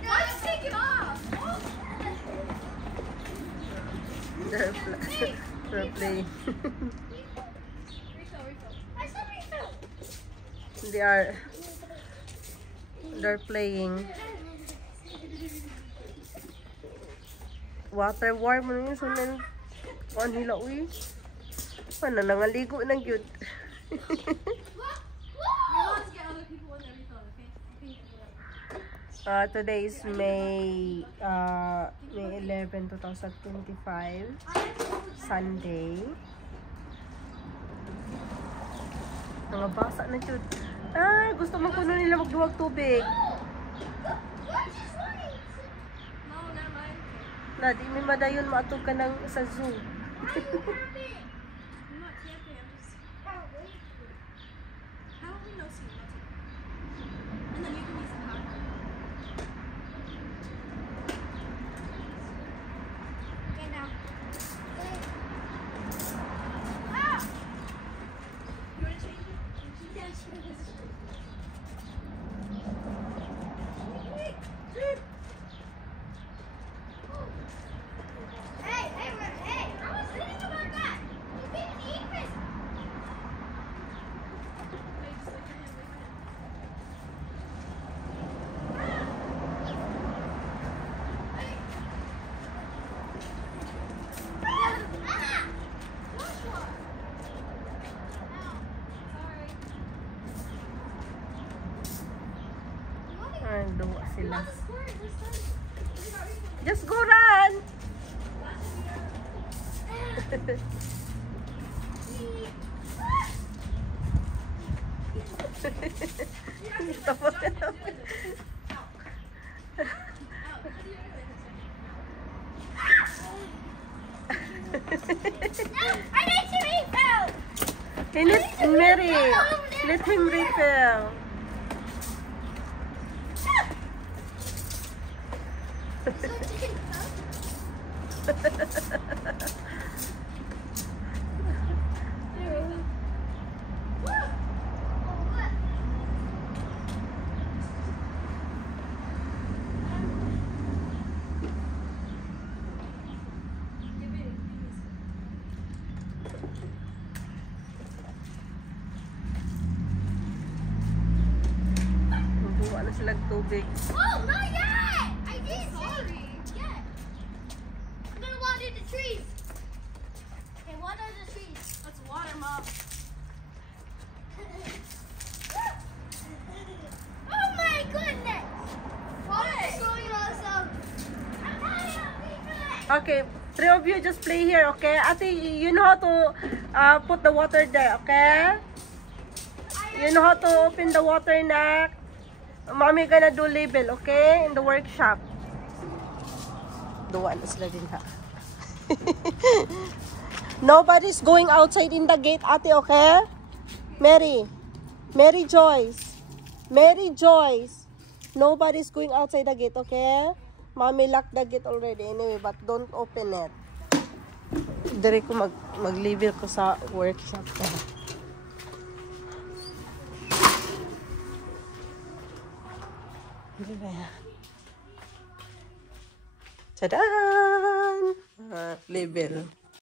Why did you take it off? They're playing. I said refill. They're playing. Water warm mo yun. So, kuan hila, uy. Ano, nangaligo ng cute. Today is May 11, 2025. Sunday. Nangabasa na cute. Ah, gusto mo kuno nila magduwag tubig. Na, di may madayon maatog ka ng sa zoo. Duwa sila. Just go run! I need to refill. Mary, let him refill. Duwa na silang tubig. Oh, not yet! I didn't say yet. I'm gonna water the trees. Okay, water the trees. Let's water them up. Oh my goodness! Water slowing us up. I'm tired of refilling. Okay, three of you just play here, okay? Ate, you know how to put the water there, okay? You know how to open the water na. Mommy gonna do label, okay? In the workshop. Duwa na sila din ha. Nobody's going outside in the gate, ate, okay? Mary. Mary Joyce. Mary Joyce. Nobody's going outside the gate, okay? Mommy locked the gate already anyway, but don't open it. Dire ko mag-label ko sa workshop ko. Tadaan! Label.